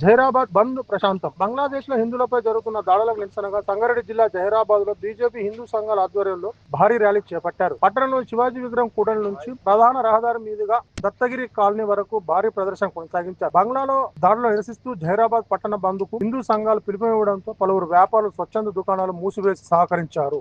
జహీరాబాద్ బంద్ ప్రశాంతం. బంగ్లాదేశ్ లో హిందువులపై జరుగుతున్న దాడులకు నిరసనగా సంగారెడ్డి జిల్లా జహీరాబాద్ లో బీజేపీ హిందూ సంఘాల ఆధ్వర్యంలో భారీ ర్యాలీ చేపట్టారు. పట్టణంలోని శివాజీ విగ్రహం కూడలి నుంచి ప్రధాన రహదారి మీదుగా దత్తగిరి కాలనీ వరకు భారీ ప్రదర్శన కొనసాగించారు. బంగ్లాలో దాడులు నిరసిస్తూ జహీరాబాద్ పట్టణ బంద్ కు హిందూ సంఘాలు పిలుపునివ్వడంతో పలువురు వ్యాపారులు స్వచ్ఛంద దుకాణాలు మూసివేసి సహకరించారు.